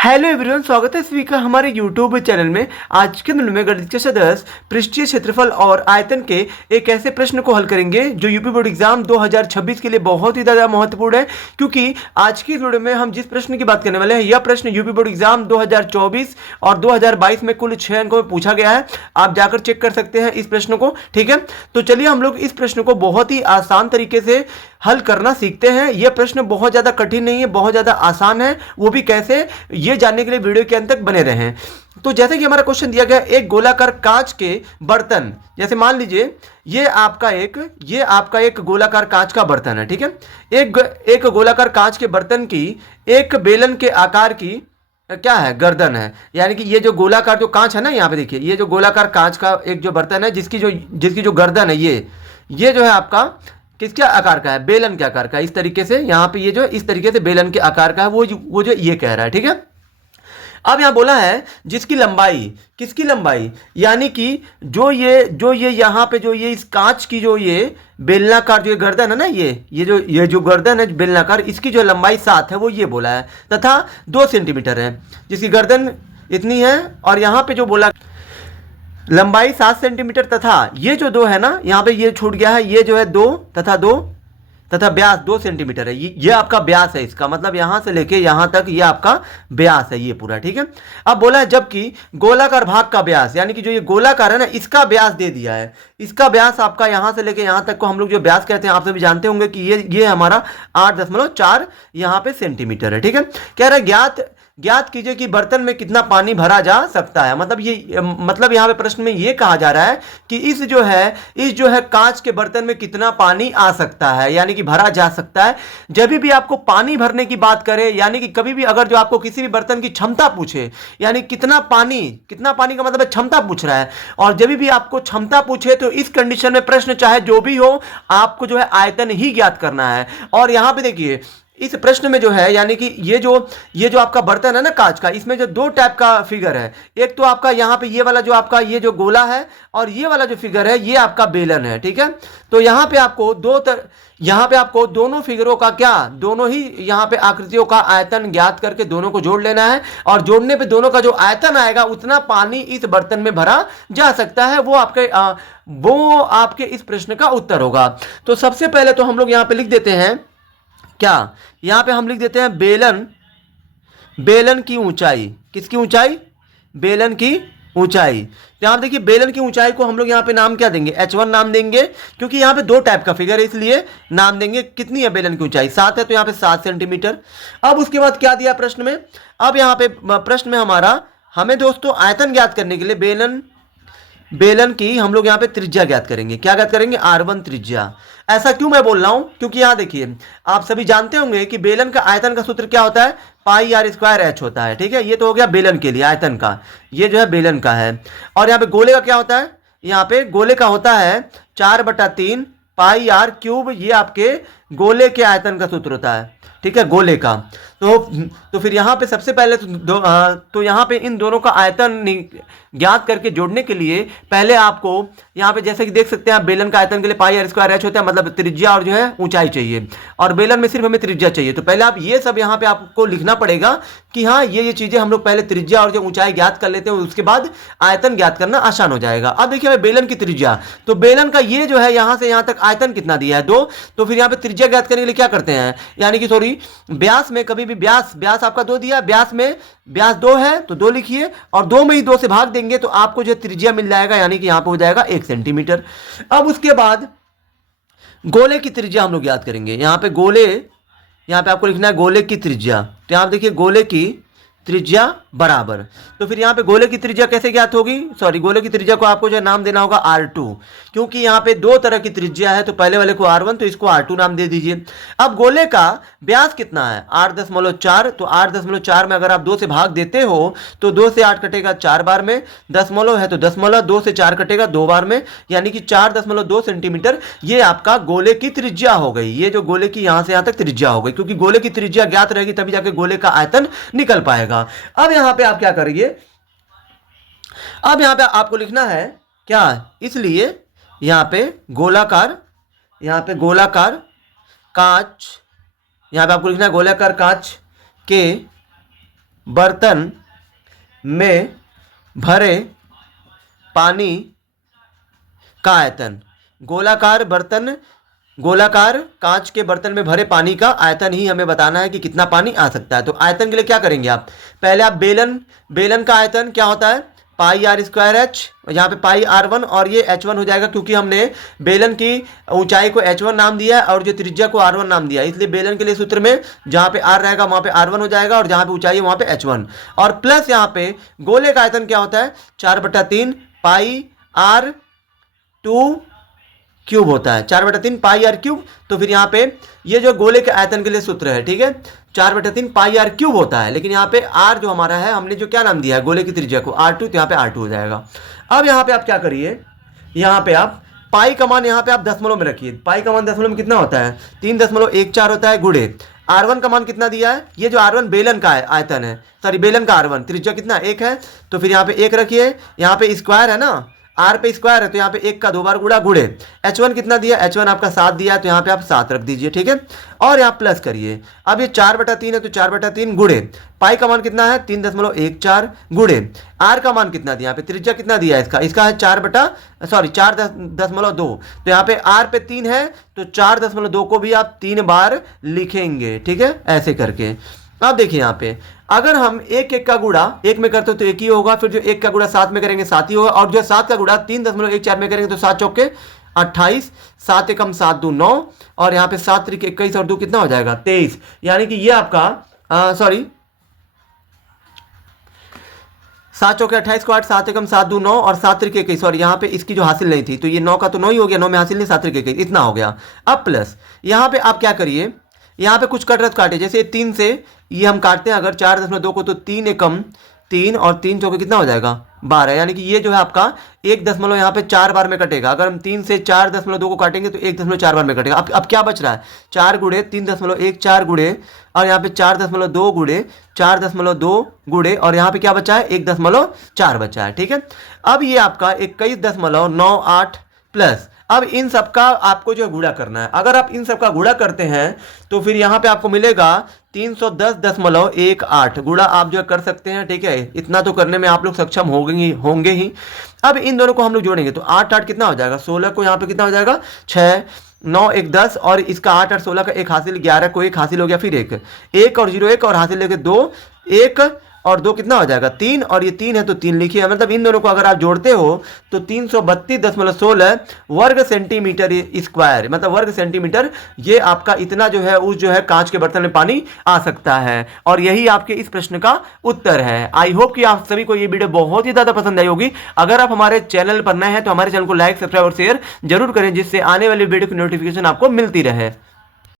Hello everyone, स्वागत है सभी का हमारे यूट्यूब चैनल में। आज के वीडियो में गणित कक्षा 10 पृष्ठीय क्षेत्रफल और आयतन के एक ऐसे प्रश्न को हल करेंगे जो यूपी बोर्ड एग्जाम 2026 के लिए बहुत ही ज़्यादा महत्वपूर्ण है, क्योंकि आज की वीडियो में हम जिस प्रश्न की बात करने वाले हैं यह प्रश्न यूपी बोर्ड एग्जाम 2024 और 2022 में कुल 6 अंकों में पूछा गया है। आप जाकर चेक कर सकते हैं इस प्रश्न को, ठीक है। तो चलिए हम लोग इस प्रश्न को बहुत ही आसान तरीके से हल करना सीखते हैं। यह प्रश्न बहुत ज़्यादा कठिन नहीं है, बहुत ज़्यादा आसान है। वो भी कैसे, ये जानने के लिए वीडियो के अंत तक बने रहें। तो जैसे कि हमारा क्वेश्चन दिया गया, एक गोलाकार कांच के बर्तन, जैसे मान लीजिए ये आपका एक गोलाकार कांच का बर्तन है, ठीक है। एक गोलाकार कांच के बर्तन की एक बेलन के आकार की क्या है, गर्दन है। यानी कि ये जो गोलाकार जो कांच है ना, यहाँ पे देखिए, ये जो गोलाकार कांच का एक जो बर्तन है जिसकी जो गर्दन है, ये जो है आपका किसके आकार का है, बेलन के आकार का। इस तरीके से यहाँ पे ये जो इस तरीके से बेलन के आकार का है, वो जो ये कह रहा है, ठीक है। अब यहाँ बोला है जिसकी लंबाई, किसकी लंबाई, यानी कि जो ये यहाँ पे जो ये इस कांच की जो ये बेलनाकार जो ये गर्दन है ना, ये जो गर्दन है बेलनाकार, इसकी जो लंबाई 7 है वो ये बोला है, तथा 2 सेंटीमीटर है। जिसकी गर्दन इतनी है और यहाँ पे जो बोला लंबाई 7 सेंटीमीटर, तथा ये जो 2 है ना, यहाँ पे ये छूट गया है, ये जो है 2 तथा व्यास 2 सेंटीमीटर है। ये आपका व्यास है, इसका मतलब यहां से लेके यहां तक ये आपका व्यास है, ये पूरा, ठीक है। अब बोला है जबकि गोलाकार भाग का व्यास, यानी कि जो ये गोलाकार है ना, इसका व्यास दे दिया है। इसका व्यास आपका यहां से लेके यहां तक को हम लोग जो व्यास कहते हैं, आप सभी जानते होंगे कि ये हमारा 8.4 यहाँ पे सेंटीमीटर है, ठीक है। कह रहा है ज्ञात कीजिए कि बर्तन में कितना पानी भरा जा सकता है। मतलब यहाँ पे प्रश्न में ये कहा जा रहा है कि इस जो है कांच के बर्तन में कितना पानी आ सकता है, यानी कि भरा जा सकता है। जब भी आपको पानी भरने की बात करे, यानी कि कभी भी अगर जो आपको किसी भी बर्तन की क्षमता पूछे, यानी कितना पानी का मतलब है क्षमता पूछ रहा है, और जब भी आपको क्षमता पूछे तो इस कंडीशन में प्रश्न चाहे जो भी हो, आपको जो है आयतन ही ज्ञात करना है। और यहाँ पे देखिए इस प्रश्न में जो है, यानी कि ये जो आपका बर्तन है ना कांच का, इसमें जो 2 टाइप का फिगर है। एक तो आपका यहाँ पे ये वाला जो आपका ये जो गोला है, और ये वाला जो फिगर है ये आपका बेलन है, ठीक है। तो यहाँ पे आपको दोनों फिगरों का दोनों ही यहाँ पे आकृतियों का आयतन ज्ञात करके दोनों को जोड़ लेना है, और जोड़ने पे दोनों का जो आयतन आएगा उतना पानी इस बर्तन में भरा जा सकता है। वो आपके इस प्रश्न का उत्तर होगा। तो सबसे पहले तो हम लोग यहाँ पे लिख देते हैं यहाँ पे हम लिख देते हैं बेलन की ऊंचाई। किसकी ऊंचाई, बेलन की ऊंचाई। तो यहां देखिए बेलन की ऊंचाई को हम लोग यहाँ पे नाम क्या देंगे, H1 नाम देंगे, क्योंकि यहाँ पे 2 टाइप का फिगर है, इसलिए नाम देंगे। कितनी है बेलन की ऊंचाई, 7 है, तो यहाँ पे 7 सेंटीमीटर। अब उसके बाद क्या दिया प्रश्न में, अब यहाँ पे प्रश्न में हमें दोस्तों आयतन ज्ञात करने के लिए बेलन की हम लोग यहाँ पे त्रिज्या ज्ञात करेंगे। क्या ज्ञात करेंगे, R1 त्रिज्या। ऐसा क्यों मैं बोल रहा हूं, क्योंकि यहां देखिए आप सभी जानते होंगे कि बेलन का आयतन का सूत्र क्या होता है, पाई r स्क्वायर h होता है, ठीक है। ये तो हो गया बेलन के लिए आयतन का, ये जो है बेलन का है। और यहाँ पे गोले का क्या होता है, यहाँ पे गोले का होता है 4/3 पाई r क्यूब। ये आपके गोले के आयतन का सूत्र होता है, ठीक है, गोले का। तो फिर यहाँ पे सबसे पहले तो यहाँ पे इन दोनों का आयतन ज्ञात करके जोड़ने के लिए पहले आपको यहाँ पे जैसे कि देख सकते हैं आप, बेलन का आयतन के लिए पाई r स्क्वायर h होता है, मतलब त्रिज्या और जो है ऊंचाई चाहिए, और बेलन में सिर्फ हमें त्रिज्या चाहिए। तो पहले आप ये सब यहाँ पे आपको लिखना पड़ेगा कि हाँ ये चीजें हम लोग पहले त्रिज्या और जो ऊंचाई ज्ञात कर लेते हैं, उसके बाद आयतन ज्ञात करना आसान हो जाएगा। अब देखिए हमें बेलन की त्रिज्या, तो बेलन का ये जो है यहाँ से यहाँ तक आयतन कितना दिया है, 2। तो फिर यहाँ पे त्रिज्या ज्ञात करने के लिए क्या करते हैं, यानी कि सॉरी व्यास में कभी भी व्यास आपका 2 दिया, व्यास 2 है तो 2 लिखिए, और 2 में ही 2 से भाग देंगे तो आपको जो त्रिज्या मिल जाएगा, यानी कि यहां पे हो जाएगा 1 सेंटीमीटर। अब उसके बाद गोले की त्रिज्या हम लोग याद करेंगे। यहां पे आपको लिखना है गोले की त्रिज्या। तो यहां देखिए गोले की त्रिज्या बराबर, तो फिर यहाँ पे गोले की त्रिज्या कैसे ज्ञात होगी, गोले की त्रिज्या को आपको जो नाम देना होगा R2, क्योंकि यहाँ पे 2 तरह की त्रिज्या है। तो पहले वाले को R1, तो इसको R2 नाम दे दीजिए। अब गोले का व्यास कितना है, 8.4, तो 8.4 में अगर आप 2 से भाग देते हो तो 2 से 8 कटेगा 4 बार में, दशमलव है तो दशमलव, 2 से 4 कटेगा 2 बार में, यानी कि 4.2 सेंटीमीटर ये आपका गोले की त्रिज्या हो गई। ये जो गोले की यहाँ से यहाँ तक त्रिज्या हो गई, क्योंकि गोले की त्रिज्या ज्ञात रहेगी तभी जाके गोले का आयतन निकल पाएगा। अब यहां पे आप क्या करिए, अब यहां पे आपको लिखना है क्या, इसलिए यहां पे गोलाकार कांच, यहां पे आपको लिखना है गोलाकार कांच के बर्तन में भरे पानी का आयतन। गोलाकार कांच के बर्तन में भरे पानी का आयतन ही हमें बताना है कि कितना पानी आ सकता है। तो आयतन के लिए क्या करेंगे आप, पहले आप बेलन का आयतन क्या होता है, पाई आर स्क्वायर एच, यहाँ पे पाई R1 और ये H1 हो जाएगा, क्योंकि हमने बेलन की ऊंचाई को H1 नाम दिया है और जो त्रिज्या को R1 नाम दिया है, इसलिए बेलन के लिए सूत्र में जहाँ पे R रहेगा वहाँ पे R1 हो जाएगा और जहाँ पे ऊंचाई है वहाँ पे H1। और प्लस यहाँ पे गोले का आयतन क्या होता है, 4/3 पाई R2 क्यूब होता है, 4/3 पाई आर क्यूब। तो फिर यहाँ पे ये जो गोले के आयतन के लिए सूत्र है, ठीक है, 4/3 पाई आर क्यूब होता है, लेकिन यहाँ पे आर जो हमारा है हमने जो क्या नाम दिया है गोले की त्रिज्या को R2, तो यहाँ पे R2 हो जाएगा। अब यहाँ पे आप क्या करिए, यहाँ पे आप पाई का मान यहाँ पे आप दशमलव में रखिए। पाई का मान दशमलव में कितना होता है, 3.14 होता है, गुणे R1 का मान कितना दिया है, ये जो R1 बेलन का आयतन है, सॉरी बेलन का R1, त्रिज्या कितना 1 है, तो फिर यहाँ पे 1 रखिए, यहाँ पे स्क्वायर है ना, आर पे स्क्वायर है तो यहाँ पे 1 का 2 बार गुणा, गुणे H1 कितना दिया, H1 आपका 7 दिया है, तो यहाँ पे आप 7 रख दीजिए, ठीक है। और यहाँ प्लस करिए, अब ये 4/3 है तो 4/3 गुणे पाई का मान कितना है 3.14 गुणे आर का मान कितना दिया, यहाँ पे त्रिज्या कितना दिया है इसका है 4.2, तो यहाँ पे आर पे 3 है तो 4.2 को भी आप 3 बार लिखेंगे, ठीक है, ऐसे करके। अब देखिए यहाँ पे अगर हम एक का गुणा एक में करते हो तो एक ही होगा, फिर जो एक का गुणा 7 में करेंगे 7 ही होगा, और जो 7 का गुणा 3.14 में करेंगे तो 7 चौके 28, 7 एकम 7 2 9, और यहाँ पे 7 त्रिक 21 और 2 कितना हो जाएगा 23, यानी कि ये आपका सॉरी 7 चौके 28 को 8, 7 एकम 7 2 9 और 7 त्रिक 21, और यहाँ पे इसकी जो हासिल नहीं थी तो ये 9 का तो 9 ही हो गया, 9 में हासिल नहीं, 7 त्रिक 21 इतना हो गया। अब प्लस यहाँ पे आप क्या करिए, यहाँ पे कुछ कट रत काटे, जैसे 3 से ये हम काटते हैं अगर 4.2 को, तो 3 एकम 3 और 3 चौके कितना हो जाएगा 12, यानी कि ये जो है आपका 1 दशमलव यहाँ पे 4 बार में कटेगा। अगर हम 3 से 4.2 को काटेंगे तो 1.4 बार में कटेगा। अब क्या बच रहा है, 4 गुणे 3.14 गुणे और यहाँ पे 4.2 गुणे 4.2 गुणे और यहाँ पे क्या बचा है 1.4 बचा है, ठीक है। अब ये आपका 21.98 प्लस, अब इन सब का आपको जो गुणा करना है। अगर आप इन सब का गुणा करते हैं तो फिर यहाँ पे आपको मिलेगा 310.18 गुणा आप जो कर सकते हैं, ठीक है, इतना तो करने में आप लोग सक्षम होंगे ही। अब इन दोनों को हम लोग जोड़ेंगे तो 8 8 कितना हो जाएगा 16 को यहाँ पे कितना हो जाएगा 6 9 1 10 और इसका 8 8 16 का 1 हासिल 11 को 1 हासिल हो गया, फिर 1 और 0 1 और हासिल लेके 2 1 और 2 कितना हो जाएगा 3 और ये 3 है तो 3 लिखिए। मतलब इन दोनों को अगर आप जोड़ते हो तो 332.16 वर्ग सेंटीमीटर स्क्वायर, मतलब वर्ग सेंटीमीटर, ये आपका इतना जो है उस जो है कांच के बर्तन में पानी आ सकता है। और यही आपके इस प्रश्न का उत्तर है। आई होप कि आप सभी को ये वीडियो बहुत ही ज़्यादा पसंद आई होगी। अगर आप हमारे चैनल पर नए हैं तो हमारे चैनल को लाइक सब्सक्राइब और शेयर जरूर करें, जिससे आने वाली वीडियो की नोटिफिकेशन आपको मिलती रहे।